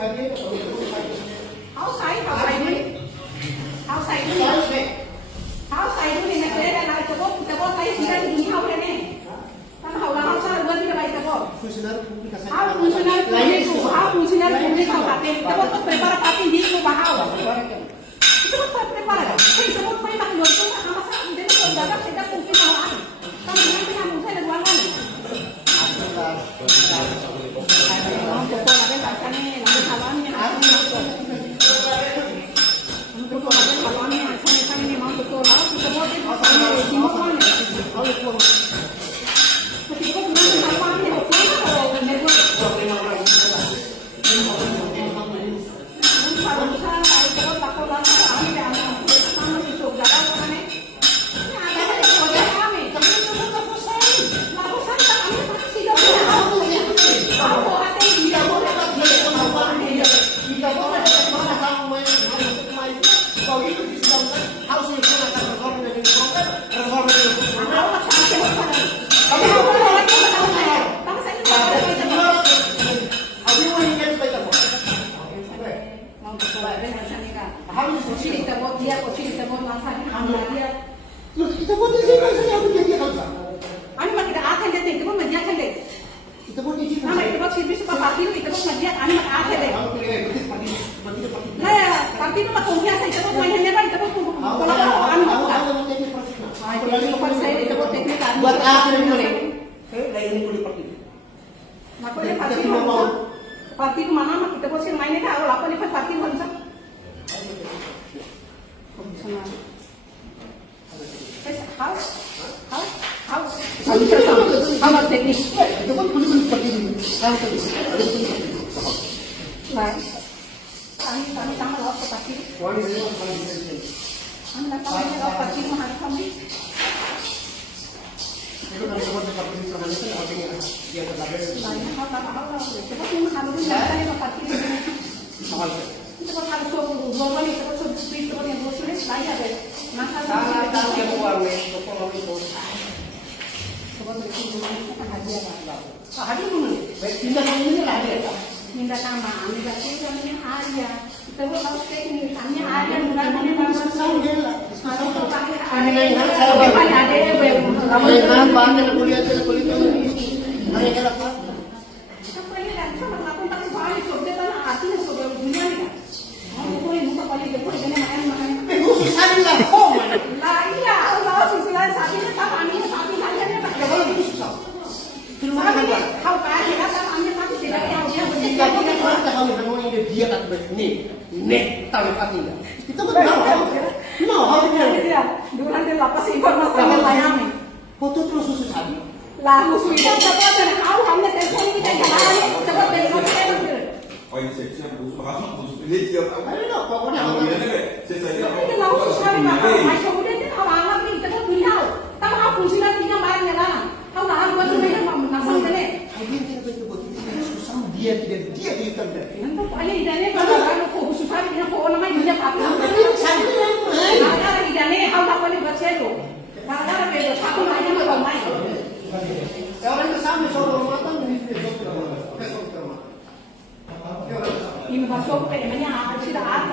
Tháo xài đi, tháo xài đi này cái này cho bố thấy sudah di tháo đây nè, kan tháo là tháo sao buat kita baik bố. Funcionário público Tháo funcionário público tháo paten, kita bố prepara paten di itu bahau. Kita bố prepara, kita bố pakai makan luar tu, apa sah? Dia tu jaga kita mungkin malam. Kan dia punya mungkin ada buangan. Kita buat di sini saja menjadi halsa. Ani mak kita akan deh, kita pun media kan deh. Kita buat di sini. Nama kita buat sirvis apa parti itu, kita pun media, ani mak akan deh. Nah ya, parti itu mak konfiansa, kita pun main hanya kita pun kalau ani mak buat. Jadi lepas saya kita buat teknik kan. Buat apa ini boleh? Lain ini boleh parti. Nah kalau parti itu mana mak kita buat sih mainnya kan, kalau apa nih parti itu bisa. How teknik? Itu kan boleh seperti ini. Baik. Kami sama loh seperti. Kami datang ini loh seperti mahal kami. Itu kan semua seperti ini sama itu artinya dia terlabel. Banyak hal-hal. Cepat ini mahal ini datang seperti ini. Mahal. Cepat harus global ini cepat speed cepat yang bosan saya deh. Maka Tahu yang uang nih, tolong itu. cepat itu dulu hadiah lah. Hadiah dulu nih. Baik, pindah ini lah hadiah. Minta nama, minta itu namanya hadiah. Kita buat harus teknik, hanya hadiah bukan hanya bahasa Saudara. kalau pakai Ini main hal ada banyak kuliah kuliah ini. Hanya apa? Apa ini kan sama aku tak sebalik sudah kan artinya sudah dunia ni kan. Mau ini muka kali dia ini makan. Khusus lah. Oh, Lah iya, Allah sisilah saat ini tak ani sapi hanya tak. ya kalau itu susah. Firman Tapi Allah. kau kaya kan ani tapi tidak tahu dia Jika kita orang tak kami bermain dia dia tak nih, tahu fatina. Kita betul tahu. No, harusnya. dia. Duran dia lapas informasi lain. Foto terus khusus tadi. Lah musuh itu cepat dan kau hanya telepon kita jalan cepat dari hotel. Oh ini seksinya musuh ini dia tahu. Ayo, pokoknya Ini langsung sekali Pak. Macam udah dia awal ni kita pun tahu. Tapi apa fungsinya tiga bayar ni lah. Kau nak buat tu ni nasang ni. Kalian tidak betul betul susah dia tidak dia kan. Nanti ayah idane kalau kalau kau susah ni kau nama dia apa? Kalau idane kau tak boleh baca tu. Kalau beda satu ayah mau main. Orang bersama soal rumah ini Ini masuk ke namanya apa sih dah